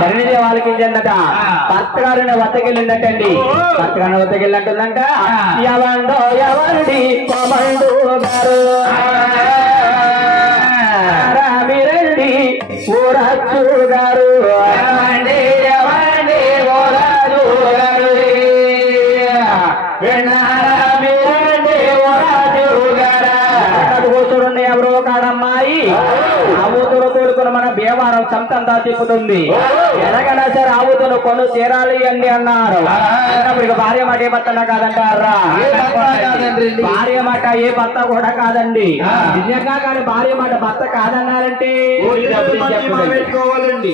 ధరణి వాళ్ళకి ఏంటంట భర్త గారిని వద్దకెళ్ళిందటండి. భర్త గారిని వద్దకెళ్ళినట్టుందంట. ఎవండో ఎవరిడి కోమండు గారు మీరండి ఊరచ్చు గారు ఎవరిడి ఊరచ్చు గారు కూర్చోండి. ఎవరో కాడమ్మాయి ఆవుతులు కోరుకుని మన భీమవరం సంతంతా తిప్పుతుంది. ఎలాగైనా సరే ఆవుతులు కొను తీరాలి అండి అన్నారు. ఇక భార్య మాట ఏ భర్త కాదంటారా? భార్య మాట ఏ భర్త కూడా కాదండి. నిజంగా కానీ భార్య మాట భర్త కాదన్నారంటే పెట్టుకోవాలండి.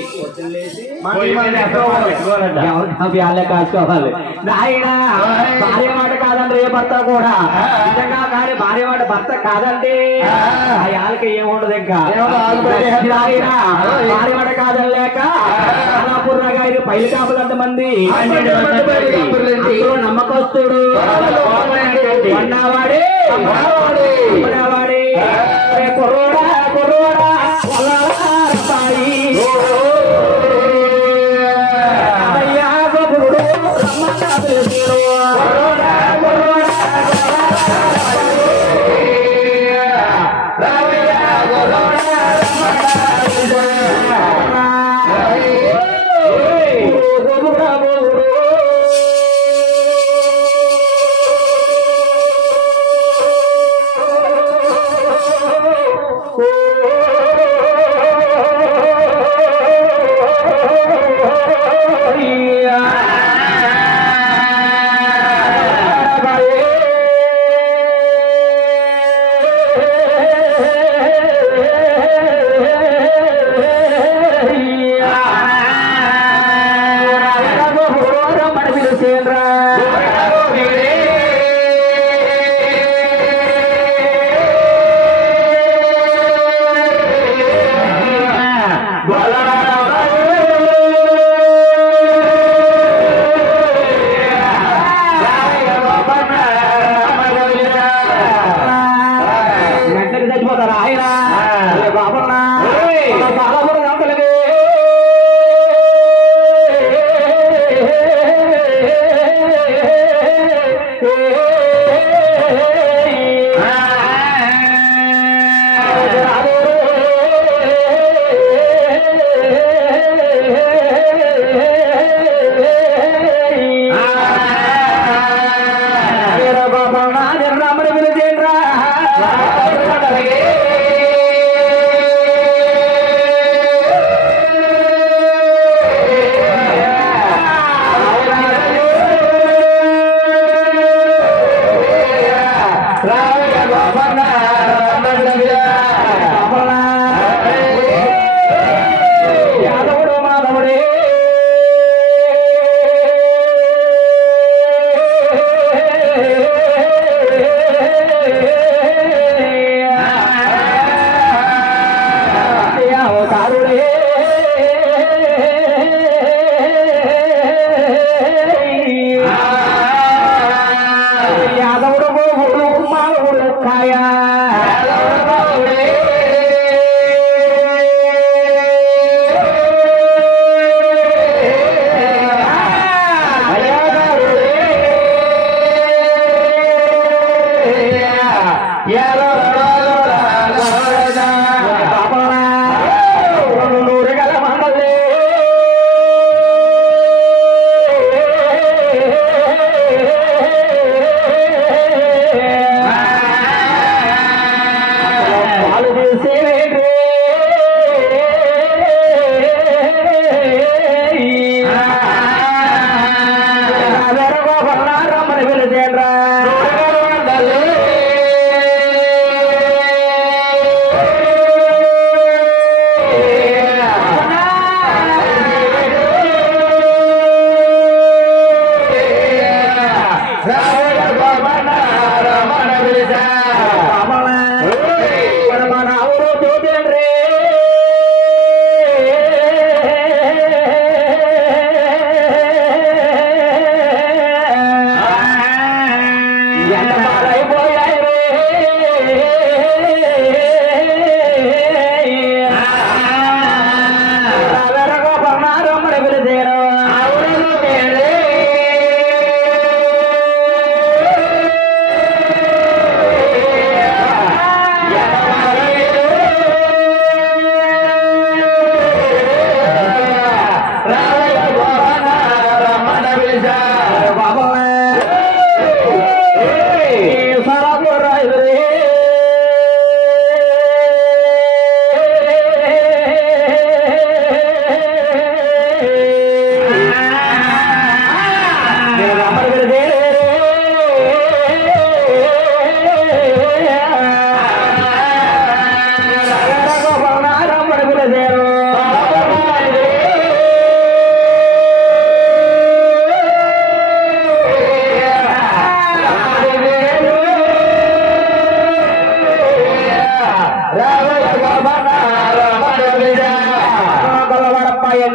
కాసుకోవాలి నాయన. భార్య మాట కాదండి ఏ భర్త కూడా. నిజంగా కానీ భార్య మాట భర్త కాదండి. ఆ యాళ్ళకి ఏముండదు. ఇంకా భార్య మాట కాదని లేక ఇది పైలు కాపులు అంతమంది నమ్మకస్తుడు అన్నవాడే కుర్రోడా కుర్రోడా అయ్యా గోపురుడు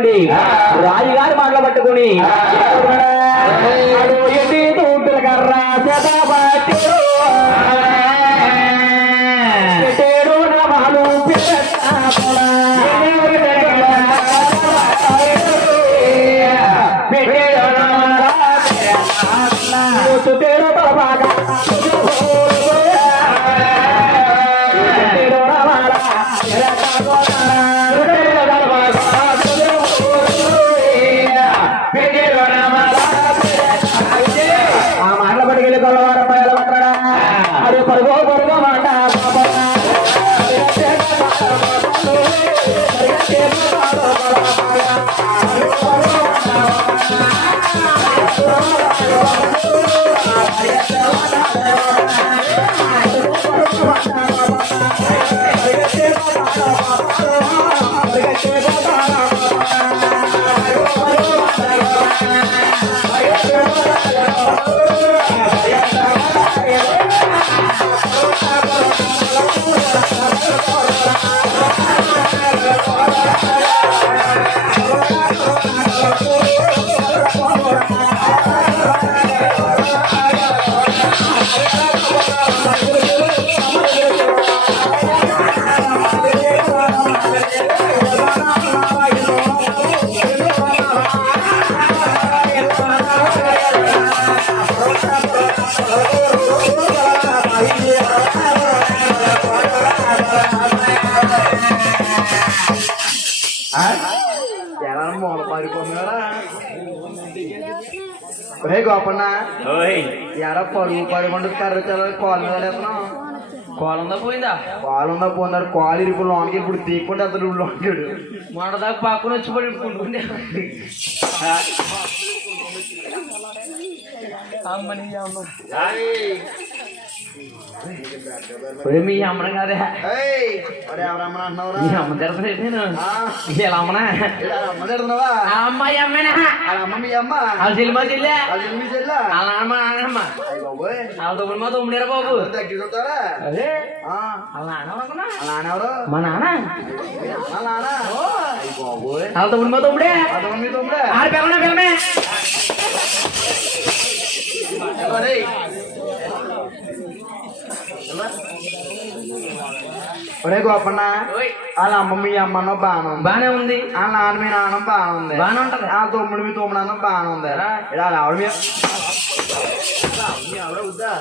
చెప్పి రాజుగారి మాటలు పట్టుకుని ఎట్టి తూటుల కర్ర పెట్టేడు నామాలు చుట్టేడు బాగా గోపన్న ఎరా పరుగు పడుకుంటు కర్ర కాలు మీద వేస్తున్నావు కోలందా పోయిందా కాలుందా పోన్నారు కాలు ఇప్పుడు లోనికి ఇప్పుడు తీయకుండా అతను లోంటాడు మొన్న దాకా పక్కన వచ్చి పడి పుట్టుకుంటే మీ అమ్మడం కాదే మీ అమ్మ తిడతాను నేను ఇలా అమ్మనా అమ్మాయి అమ్మేనా అమ్మ మీ అమ్మ వాళ్ళ చెల్లిమా చెల్లె మీ చెల్లా వాళ్ళ నాన్నమ్మ నాన్నమ్మ వాళ్ళ తమ్ముడు మా తమ్ముడేరా బాబు అదే వాళ్ళ నాన్న అనుకున్నా నాన్నెవరు మా నాన్న మా నాన్న వాళ్ళ తమ్ముడు మా తమ్ముడే మీ తమ్ముడే ఆడ పిల్లనే పిల్లనే ఒరే గోపన్న వాళ్ళ అమ్మ మీ అమ్మనో బానే ఉంది వాళ్ళ నాన్న మీ నాన్న బాగానే ఉంది బానే ఉంటది ఆ తమ్ముడు మీ తమ్ముడు అన్న బాగానే ఉంది ఇలా ఆవిడ మీ ఆవిడ వద్దా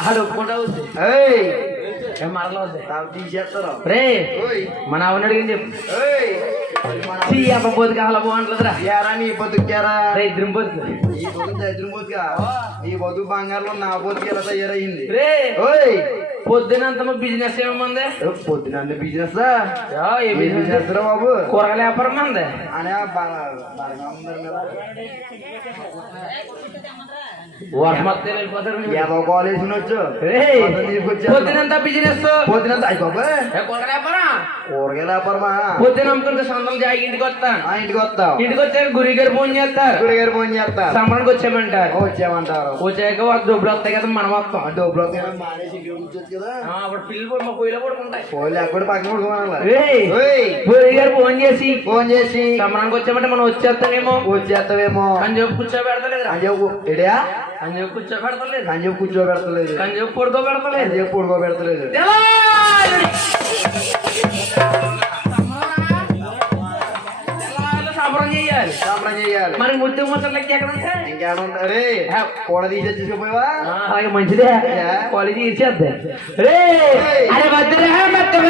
ఆడు ఒప్పుకుంటా వద్దు మరలా వద్దు తీసేస్తారు రే మన ఆవిడ అడిగింది చెప్పు పోతు కావాలా బాగుంటుందిరా ఏరా నీ బతుకారా రే ఇద్దరం పోతు ఈ బతుకు దరిద్రం బతుకా నీ బతుకు బంగారులో నా బతుకు ఎలా తయారయ్యింది రే పొద్దునంత బిజినెస్ ఏమంది పొద్దున బిజినెస్ ఏ బిజినెస్ రా బాబు కూరగాయల వ్యాపారం మంది అనే ఏదో కాలేజ్ వచ్చు పొద్దునంత బిజినెస్ పొద్దునంత అయిపోయి కూరగాయల వ్యాపారం కూరగాయల వ్యాపారమా పొద్దున అమ్ముతుంటే సొంతం జాగి ఇంటికి వస్తాను ఇంటికి వస్తావు ఇంటికి వచ్చాక గురి గారు ఫోన్ చేస్తారు గురి గారు ఫోన్ చేస్తారు సంబరానికి వచ్చామంటారు వచ్చామంటారు వచ్చాక వాళ్ళు డబ్బులు వస్తాయి కదా మనం వస్తాం డబ్బులు కదా అప్పుడు పిల్లలు మా పొయ్యిలో పడుకుంటాయి పోయి లేకపోతే పక్కన గురి గారు ఫోన్ చేసి సంబరానికి వచ్చామంటే మనం వచ్చేస్తావేమో అని చెప్పి కూర్చోబెడతలేదు అని చెప్పు ఎడియా అని చెప్పి కూర్చోబెడతలేదు అని చెప్పి కూర్చోబెడతలేదు అని చెప్పి పడుకోబెడతలేదు అని చెప్పి పడుకోబెడతలేదు సంబరం చేయాలి మరి ముద్దు ముసలకి ఎక్కడ ఇంకేమన్నా రే కూడ తీసే తీసుకుపోయావా అలాగే మంచిదే కాలేజీ ఇచ్చేద్దా రే అరే వద్దురా మొత్తం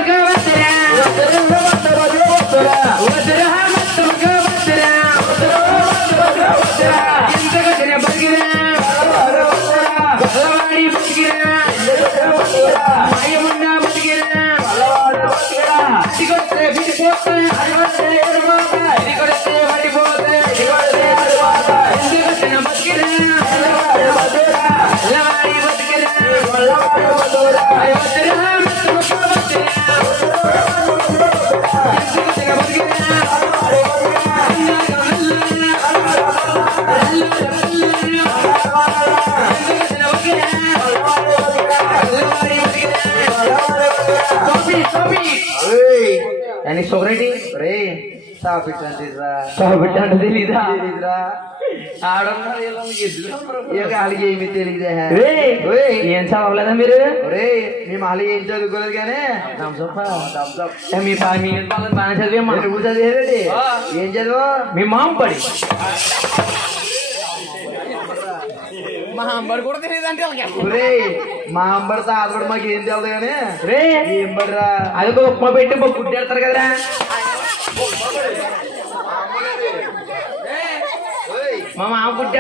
నీకు షుగర్ ఏంటి రే సాఫిట్ అంటే కాబట్టి అంటే తెలీదా తెలీదురా ఆడున్నారు ఇలా ఎద్దులు ఇక వాళ్ళకి ఏమి తెలియదే రేయ్, ఏం చదవలేదా మీరు రే మేము వాళ్ళు ఏం చదువుకోలేదు కానీ మీ బాగా చదివేమ్మా నువ్వు చదివేది ఏం చదువు మీ మామ పడి మా అంబడి కూడా తెలియదు అంటే రే మా అంబడి తాతడు మాకు ఏం తెలియదు కానీ రే ఏం పడిరా అది ఒక ఉప్మా పెట్టి ఒక గుడ్డు పెడతారు కదరా మా మామ గుడ్డు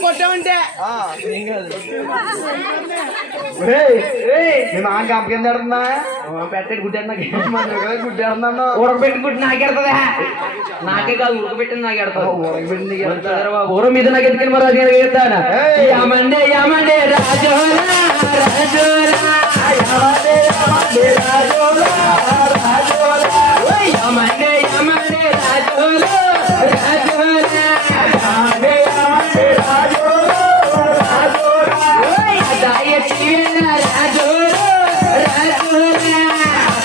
కొట్టామంటే మేము ఆ కంప కింద ఎడుతున్నా పెట్టండి గుడ్డు నాకు గుడ్డు ఎడుతున్నాను ఉడకబెట్టి గుడ్డు నాకెడతదా నాకే కాదు ఉడకబెట్టింది నాకెడతావు ఊరగబెట్టింది ఊర మీద నాకు ఎందుకని మరి అది ఎడతాను యామండే యామండే రాజోలా రాజోలా యామండే యామండే రాజోలా రాజోలా యామండే యామండే రాజోలా రాజోలా యామండే యామండే రాజోలా రాజోలా దాయ తీవేల రాజోలా రాజోలా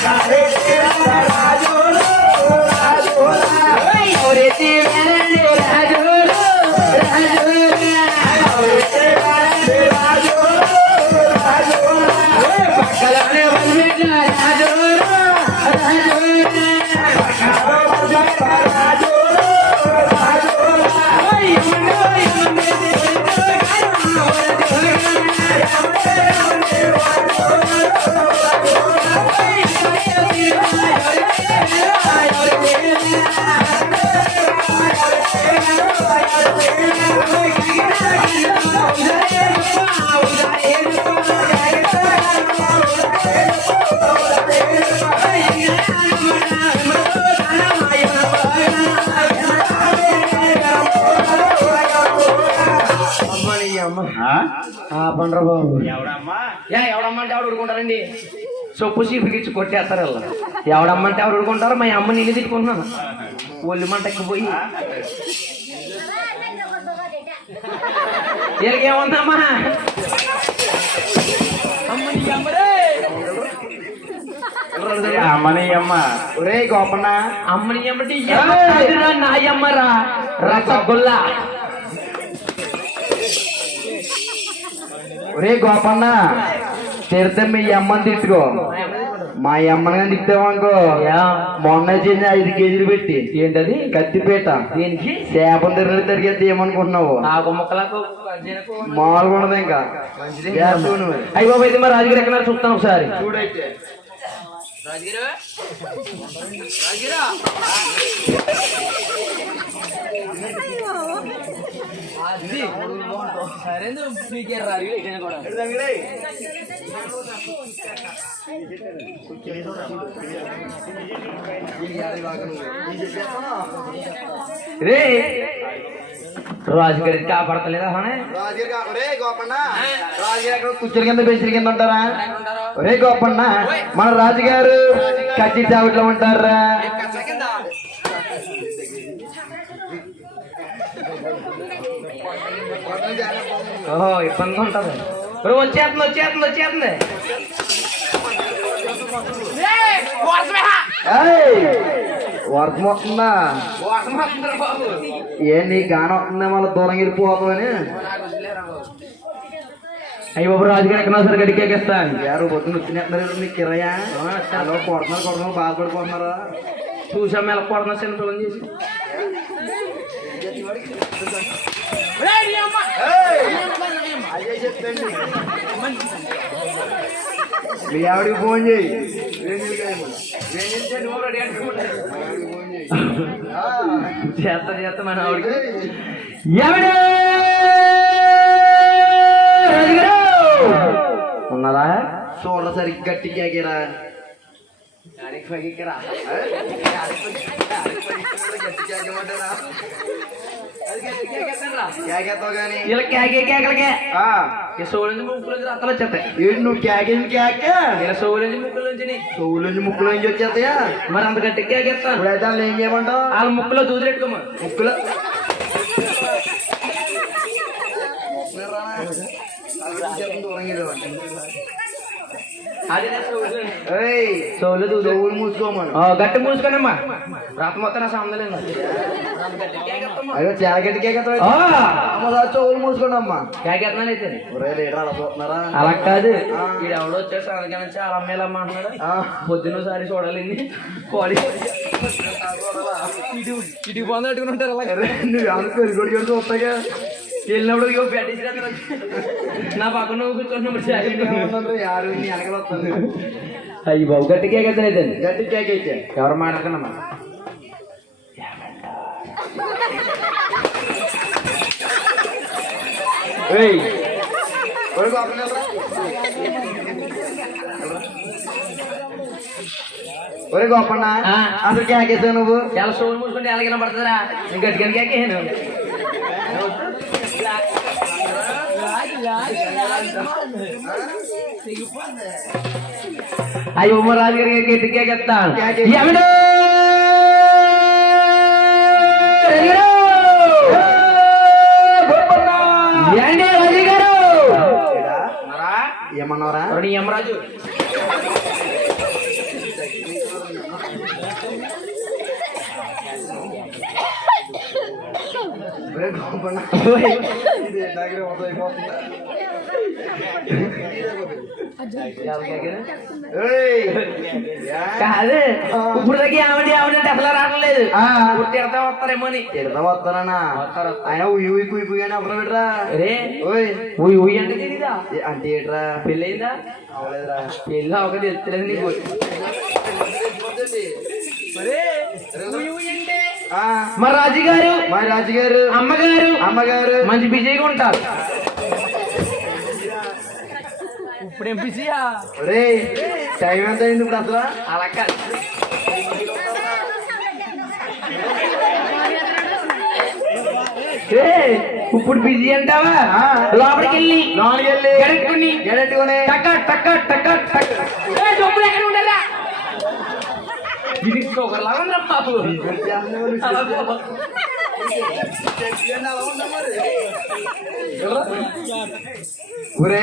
దాయ తీవేల రాజోలా రాజోలా ఒరే తీవేల రాజోలా రాజోలా ఒరే తీవేల రాజోలా రాజోలా పక్కలనే వల్మెట్ల రాజోలా రాజోలా పండ్రబాబు ఎవడమ్మంటే ఎవడు ఉడుకుంటారండి సొప్పు చీపుకిచ్చి కొట్టేస్తారు వాళ్ళు ఎవడమ్మంటే ఎవడు ఉడుకుంటారు మా అమ్మ నీళ్ళు తిట్టుకుంటున్నాను ఒళ్ళు మంట ఎక్కిపోయి వీళ్ళకేముందమ్మా అమ్మని అమ్మ ఒరే గోపన్న అమ్మని అమ్మటి నాయమ్మరా రసగుల్లా ఒరే గోపన్న తిడితే మీ అమ్మని తిట్టుకో మా అమ్మని కానీ తిట్టామనుకో మొన్న చేసిన 5 కేజీలు పెట్టి ఏంటది కత్తిపేట దేనికి చేపలు తిరిగి ఏమనుకుంటున్నావు ఆకు ముక్కలకు మామూలుగా ఉండదు ఇంకా అయ్యి బాబు అయితే మరి రాజుగారు ఎక్కడ చూస్తాను ఒకసారి చూడైతే రే రాజుగారికి కాపాడతలేదా కుర్చీల కింద బెంచీల కింద ఉంటారా ఒరే గోపన్న మన రాజుగారు కత్తి చావిట్లో ఉంటారా ఓహో ఇబ్బందిగా ఉంటది వచ్చేస్తుంది వచ్చేస్తుంది వచ్చేస్తుంది వర్షం వస్తుందా ఏ నీ గానం వస్తుందా మళ్ళీ దూరం వెళ్ళిపోతామని అయ్యి బాబు రాజుగారు ఎక్కడ సరే గడికేస్తాను యారు పొద్దున్న వచ్చినట్టున్నారు మీకు కిరయా అలా కొడుతున్నారు బాధపడిపోతున్నారా చూసా మెల కొడుతున్నా చిన్న ఫోన్ చేసి మీ ఆవిడికి ఫోన్ చేయి చేస్తా చేస్తా మన ఆవిడకి ఎవడే ఉన్నారా చూడ సరిగ్గా గట్టికి ఎగిరా ఇలా కేకే కేకలకే సోలు నుంచి ముక్కుల నుంచి రత్తలు వచ్చేస్తాయి నువ్వు కేకేసి కేక ఇలా సోలు నుంచి ముక్కుల నుంచి చెవుల నుంచి ముక్కుల నుంచి వచ్చేస్తాయా మరి అంత గట్టి కేకేస్తాను ఇప్పుడైతే వాళ్ళు ఏం చేయమంటావు వాళ్ళ ముక్కులో దూదులెట్టుకోమా ముక్కులో ఏయ్ సోలేదు చెవులు మూసుకోమను. గట్టి మూసుకోనమ్మా రాత మొత్తం నా సంబంధం అయ్యో చాలా గట్టికే కదా చెవులు మూసుకోండి అమ్మా. కేకేస్తున్నాను అయితే ఒరే లీడర్ అలా చూస్తున్నారా? అలా కాదు ఈడు ఎవడో వచ్చేసి అందుకే నుంచి అలా అమ్మేలమ్మా అంటున్నాడు. పొద్దున్న సారి చూడాలి కోడి ఇటు పొంద పెట్టుకుని ఉంటారు అలా నువ్వు అనుకోరు కొడుకు చూస్తాగా వెళ్ళినప్పుడు ఇగో పెట్టేసి నా పక్కన నువ్వు కూర్చున్నప్పుడు యారు వెనకలు వస్తుంది. అయ్యి బాబు గట్టి కేక్ అయితే గట్టి కేక్ అయితే ఎవరు మాట్లాడుకున్నామా ఒరే గోపన్న అసలు కేకేసావు నువ్వు? చాలా స్టోర్ మూసుకుంటే ఎలాగైనా పడుతుందా నేను గట్టిగా కేకేను అయ్యి ఉమ్మరాజు గారికి గట్టి కేక్ ఎత్తాను రాజు గారు ఏమన్నారా? యమరాజు కాదు ఇప్పుడు దగ్గర ఆవిడ ఆవిడంటే అసలు రావట్లేదు తిడతా వస్తారేమో అని. తిడతా వస్తానా? ఆయన ఉయ్యి ఉయ్యి కుయ్యి కుయ్యి అని అప్పుడు పెట్టరా? ఉయ్ ఉయ్ అంటే తెలీదా? అంటే ఏంట్రా? పెళ్ళయిందా? అవలేదురా. పెళ్ళి ఒక తెలుస్తలేదు నీకు. మా రాజుగారు మా రాజుగారు అమ్మగారు మంచి బిజీగా ఉంటారు. ఇప్పుడేం బిజీయా? ఒరే టైం ఎంత అయింది ఇప్పుడు అసలు? అలా కాదు ఇప్పుడు బిజీ అంటావా? లోపలికి వెళ్ళి గడెట్టుకుని టక్క టక్క టక్క టక్క డబ్బులు ఎక్కడ ఉండరా దీనికి ఒకరిలాగా ఉందా బాబు? ఒరే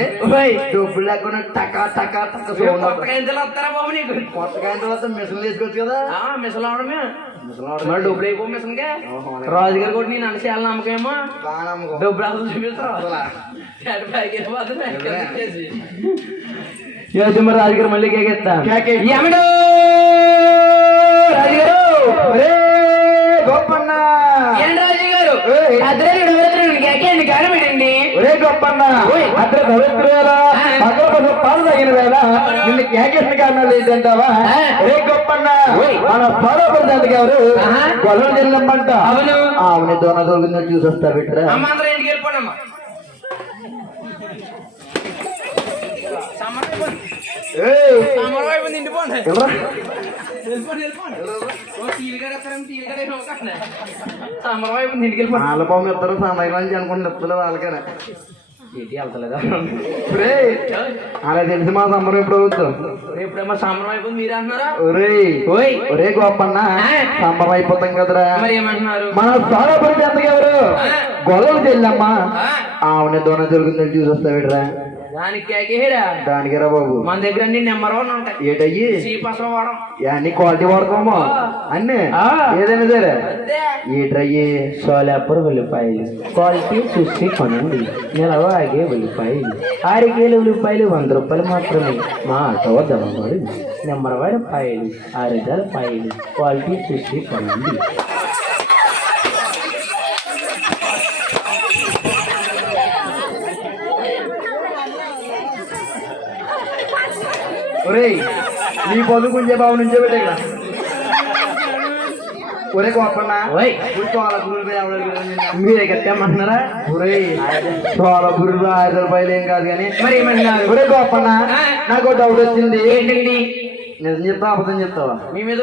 డబ్బులు లేకుండా టకా టకా టక్క కొత్తగా ఎంత వస్తారా బాబు నీకు? కొత్తగా ఎంత వస్తా మిషన్ వేసుకోవచ్చు కదా? మిషన్ అవడమే మరి డబ్బులు అయిపో మిషన్ గా రాజుగారు కూడా నేను అంటే చాలా నమ్మకమేమో డబ్బులు అసలు చూపిస్తారు. మరి రాజుగారు మళ్ళీ కేకేస్తా ఏమిడో రాజుగారు గొప్పన్న ఏంటి రాజుగారు కేకేయండి కారమేటండి. ఒరే గొప్పన్న అక్కడ పవిత్ర వేళ పాలు తగిన వేళ నిన్ను కేకేసిన కారణాలు ఏంటంటావా? ఒరే గొప్పన్న మన పాలపరిచాంతి గారు గొడవ చెల్లమ్మంట. అవును ఆమె దొన దొరికిందని చూసొస్తా బిడ్డరా. అమ్మ అందరూ ఇంటికి వెళ్ళిపోండమ్మా. ఆలపాము ఇద్దరు సందర్భానికి అనుకుంటే చెప్తలేదు వాళ్ళకనే ఏంటి వెళ్తలేదా? అలా తెలిసి మా సంబరం ఎప్పుడు అవుతాం? ఎప్పుడేమో సంబరం అయిపోయింది మీరు అంటున్నారా? ఒరే గొప్పన్న సంబరం అయిపోతాం కదరా. మరి ఏమంటున్నారు? మన సోదపడి ఎంతకెవరు గొడవలు చెల్లమ్మా ఆమె దొన దొరికిందని చూసొస్తా బిడ్డరా. దానికి కేకేరా దానికిరా బాబు మన దగ్గర అన్ని నెంబర్ 1 ఉంటాయి. ఏటయ్యి చీపసలు వాడడం అన్ని క్వాలిటీ వాడతామో అన్ని ఏదైనా సరే ఏటయ్యి సోలాపూర్ ఉల్లిపాయలు క్వాలిటీ చూసి కొనండి. నెలవ ఆగే ఉల్లిపాయలు 6 కిలో ఉల్లిపాయలు 100 రూపాయలు మాత్రమే. మా ఆటో దమ్మవాడు నెంబర్ 1 పాయలు 6,000 పాయలు క్వాలిటీ చూసి కొనండి. ఒరే నీ పొద్దు కొంచెం బాబు నుంచే పెట్టే కదా. ఒరే గొప్పన్న మీరే కట్టేమంటున్నారా? ఒరే సోలపురి 5 రూపాయలు ఏం కాదు కానీ మరి ఏమంటున్నారు? ఒరే గొప్పన్న నాకు డౌట్ వచ్చింది. ఏంటండి? నిజం చెప్తావా అబద్ధం చెప్తావా? మీ మీద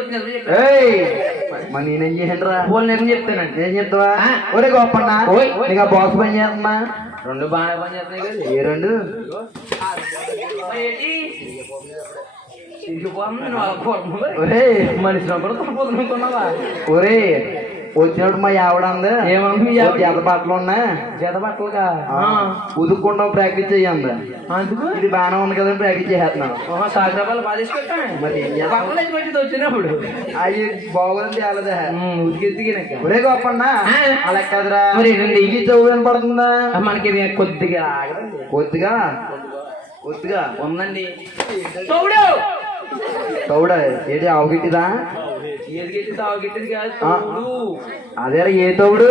మరి నేనేం చేయండిరా? నిజం చెప్తానండి. ఏం చెప్తావా? ఒరే గొప్పన్న నీకు ఆ బాక్స్ పని చేస్తున్నా 2 బాగా పని చేస్తున్నాయి కదా. ఏ 2? మనిషి కొన్నావా? ఒరే వచ్చినప్పుడు మా ఆవిడ అంది ఏమంది మీ ఆవిడ? జత బట్టలు ఉన్నాయి జత బట్టలుగా ఉదుక్కుండా ప్రాక్టీస్ చెయ్యండి. అందుకు ఇది బాగానే ఉంది కదా ప్రాక్టీస్ చేస్తున్నాను. సాగరాబాలు బాగా తీసుకొచ్చాను మరి ఏం చేస్తాం? వచ్చినప్పుడు అవి బాగుంది అలాదే ఉతికెత్తికినాక ఒరే గొప్పన్న అలా కదరా మరి ఏంటండి? ఇది చదువు వినపడుతుందా? మనకి ఇది కొద్దిగా ఆగదండి. కొద్దిగా కొద్దిగా ఉందండి తౌడ ఏది ఆవుగిట్టిదా? ఏదిగెట్టి తావుగెట్టిది కాదు ఆ. తోడు. అదేరా ఏ తౌడు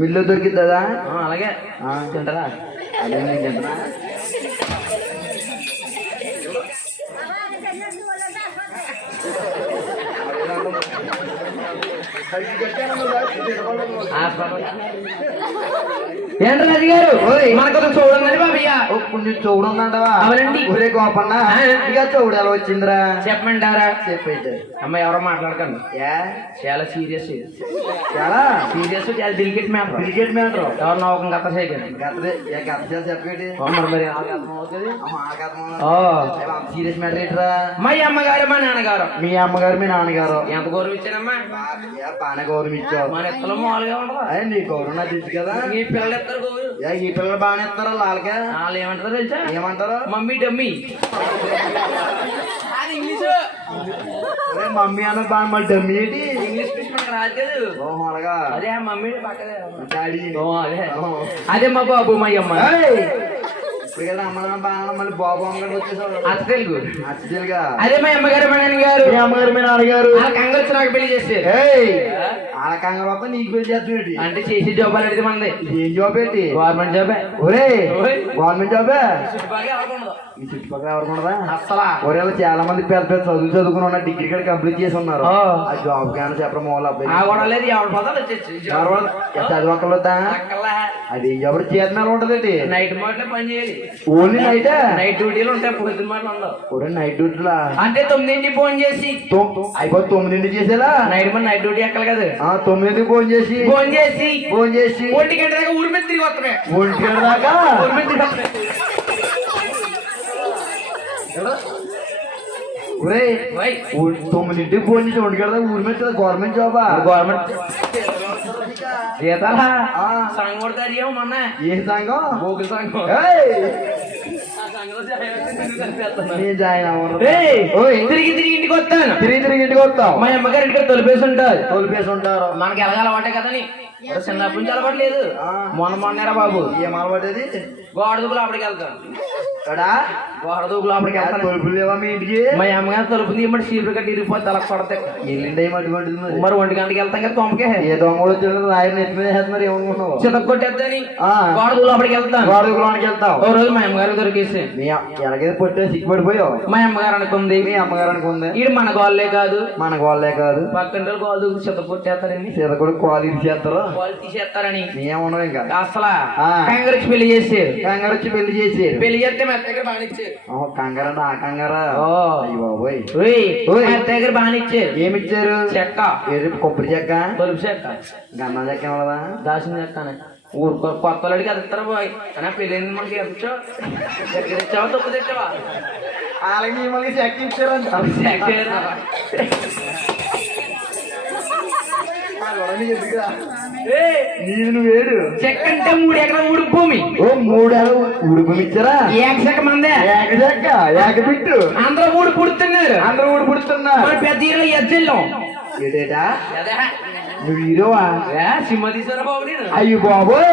మిల్లు దొరికిద్దా? అలాగే తింటారా? అదే నేను తింటున్నా. ఏంటి రాజు గారు మనకు చూడండి బాబయ్య. ఓ, కొంచెం చౌడు ఉందంటవా? అవునండి. ఒరే గోపన్న ఇక చౌడు ఎలా వచ్చిందిరా? చెప్పమంటారా? చెప్పైతే అమ్మ ఎవరో మాట్లాడకండి. ఏ చాలా సీరియస్ చాలా సీరియస్ చాలా డెలికేట్ మ్యాటర్. క్రికెట్ మ్యాటర్ ఎవరు నవ్వకం గత చేయకండి. గత చెప్పేటి మరి నాకు అర్థమవుతుంది. సీరియస్ మ్యాటర్ ఏంట్రా? మా అమ్మగారు మా నాన్నగారు మీ అమ్మగారు మీ నాన్నగారు ఎంత గౌరవం ఇచ్చానమ్మా? బాగానే గౌరవం ఇచ్చావు. మన ఎత్తలో మామూలుగా ఉండదు. అయ్యి నీ గౌరవం నాకు తెలుసు కదా. ఈ పిల్లలు ఎత్తారు గౌరవం. ఈ పిల్లలు బాగానే ఇస్తారా? వాళ్ళకే వాళ్ళు ఏమంటారో తెలుసా? ఏమంటారు? Mummy dummy. అది ఇంగ్లీష్. ఒరే మమ్మీ అన్న బాగా మళ్ళీ డమ్మి ఏంటి? ఇంగ్లీష్ పిచ్చి మనకు రాదు కదా. ఓహో అలాగా. అదే ఆ మమ్మీ పక్కనే. డాడీ అదే అదే మా బాబు మా అమ్మ. ఇప్పుడు కదా అమ్మ నాన్న బాగా మళ్ళీ బాబు అమ్మగారు వచ్చేసాడు. అత్త తెలుగు. అచ్చలుగా అదే మా అమ్మగారు మా నాన్నగారు. మీ అమ్మగారు మీ నాన్నగారు ఆ కంగొచ్చి నాకు పెళ్లి చేస్తారు. వాళ్ళ కంగారు వస్తా నీకు పెళ్లి చేస్తాడు. అంటే చేసే జాబ్ అనేది మనది. ఏం జాబ్ ఏంటి? గవర్నమెంట్ జాబే. ఒరే ఓయ్. గవర్నమెంట్ జాబే. చుట్టుపక్కల ఎవరుకుండదు. ఈ చుట్టుపక్కల ఎవరుకున్నదా? అస్సలా ఒరే చాలా మంది పెద్ద పెద్ద చదువులు చదువుకుని ఉన్న డిగ్రీ కూడా కంప్లీట్ చేసి ఉన్నారు. ఓ. ఆ జాబ్ కానీ చెప్పడం మూల అబ్బాయి ఆ కూడా లేదు. ఎవరి పదాలు వచ్చేసి చదువు ఒక్కలొద్దా? అది ఏం జాబ్ చేతనాలు ఉంటదండి. నైట్ మాటలే పని చేయాలి. ఓన్లీ నైటే నైట్ డ్యూటీలు ఉంటాయి. పొద్దున్న మాటలు ఉండవు. ఒరే నైట్ డ్యూటీలా అంటే 9ంటికి ఫోన్ చేసి అయిపోయి 9 చేసేలా నైట్ మన నైట్ డ్యూటీ ఎక్కాలి కదా. 9 ఫోన్ చేసి ఫోన్ చేసి 1 గంట దాకా ఊరి మీద తిరిగి వస్తామే. 1 గంట దాకా ఊరి మీద తిరిగి వస్తామే. ఒరే ఓయ్. 9 ఫోన్ చేసి 1 గంట దాకా ఊరి మీద గవర్నమెంట్ జాబా? గవర్నమెంట్ జీతాలా సంఘం కొడతారు. ఏమో మొన్న ఏ సంఘం? గోకుల సంఘం. ఏయ్! ఆ సంఘంలో కలిపేస్తున్నాను. నేను జాయిన్ అవ్వను. ఏయ్, ఓయ్. తిరిగి తిరిగి ఇంటికి వస్తాను. తిరిగి ఇంటికి వస్తావు. మా అమ్మగారి ఇంటికి తొలిపేసి ఉంటారు. తోలిపేసి ఉంటారు. మనకి ఎలాగ అలవాటే కదని చిన్నప్పటి నుంచి అలవాట్లేదు. మొన్నరా బాబు ఏం అలవాటది? గోడ దూకులు అప్పటికి వెళ్తాను. కదా గోడ దూకులు అప్పటికి వెళ్తాను. తలుపులు లేవా మీ ఇంటికి? మా అమ్మగారు తలుపు తీయమంటే చీపురు కట్టి ఇరిగిపోతే అలా కొడతాయి. ఎల్లుండి అటువంటిది మరి. మరి 1 గంటకి వెళ్తాం కదా తొమ్మకే. ఏ దొంగ కూడా వచ్చాడు రాయని ఎత్తి మీద వేస్తున్నారు ఏమనుకుంటున్నావు? చితక్ కొట్టేద్దని ఆ. గోడ దూకులు అప్పటికి వెళ్తాను. గోడలోనికి వెళ్తావు. ఓ రోజు మా అమ్మగారు దొరికేసి ఎలాగైతే పొట్టే సిగ్గుపడిపోయావు. మా అమ్మగారు అనుకుంది మీ అమ్మగారు అనుకుంది ఈడు మన గోళ్ళే కాదు మన గోళ్ళే కాదు పక్కన గోళ్ళు దూకు చిత కొట్టేస్తారని సీత కూడా కాలు ఇది చేస్తారు. గోళ్ళు తీసేస్తారని ఏమన్నావు ఇంకా అసలు ఆ. కంగారికి పెళ్లి చేసారు. కంగారు వచ్చి పెళ్లి చేసారు. పెళ్లి చేస్తే మా దగ్గర బానిచ్చారు. కంగారు అంటే ఆ కంగారా? ఓ. అయ్యి బాబోయ్. మా దగ్గర బానిచ్చారు. ఏమిచ్చారు? చెక్క ఏది కొబ్బరి చెక్క? తొలుపు చెక్క గన్నా చెక్క ఏమదా? దాచిన చెక్కనే ఊరుకో కొత్త వాళ్ళకి అది ఇస్తారు పోయి అన్నా పెళ్ళి మనకి ఎంతో దగ్గర ఇచ్చావా తప్పు తెచ్చావా? అలాగే మళ్ళీ చెక్క ఇచ్చారంట. నీళ్ళు వేడు చెక్క అంటే 3 ఎకరాల ఊడి భూమి. ఓ 3 ఉడుపులు ఇచ్చారా? ఏక చెక్క మందే ఏక చెక్క ఏక బిట్టు అందరూ ఊడి పుడుతున్నారు. అందరూ ఊడి పుడుతున్నా. మన పెద్ద హీరో ఎజ్జిల్లం ఏటేటా నువ్వు హీరోవా? సినిమా తీసారా బాబు నేను? అయ్యో బాబోయ్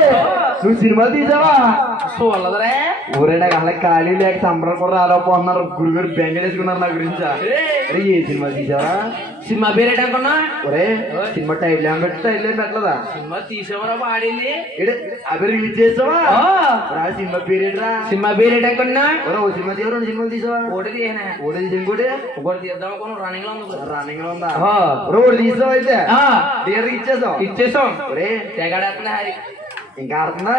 నువ్వు సినిమా తీసావా? చూడలదరే ఊరే నాకు అలా ఖాళీ లేక సంబరం కూడా రాలేకపోతున్నారు. గురుగారు బెంగళేసుకున్నారు నా గురించి. అరే ఏ సినిమా తీసావా? సినిమా పేరు ఏంటనుకున్నా? ఒరే సినిమా టైల్ ఏం పెట్టి టైల్ ఏం పెట్టలేదా? సినిమా తీసేవరా పాడింది. అవి రిలీజ్ చేసావా? సినిమా పీరియడ్ రా. సినిమా పేరు ఏంటనుకున్నా? ఓ సినిమా తీయవు 2 సినిమాలు తీసావా? ఒకటి తీయనా? ఒకటి తీసి ఇంకోటి ఒకటి తీద్దాం అనుకున్నా. రన్నింగ్ లో ఉంది. రన్నింగ్ లో ఉందా? ఒకటి తీసావు అయితే థియేటర్కి ఇచ్చేసావు. ఇచ్చేసాం. ఒరే తెగాడేస్తున్నా హరి ఇంకా ఆడుతుందా?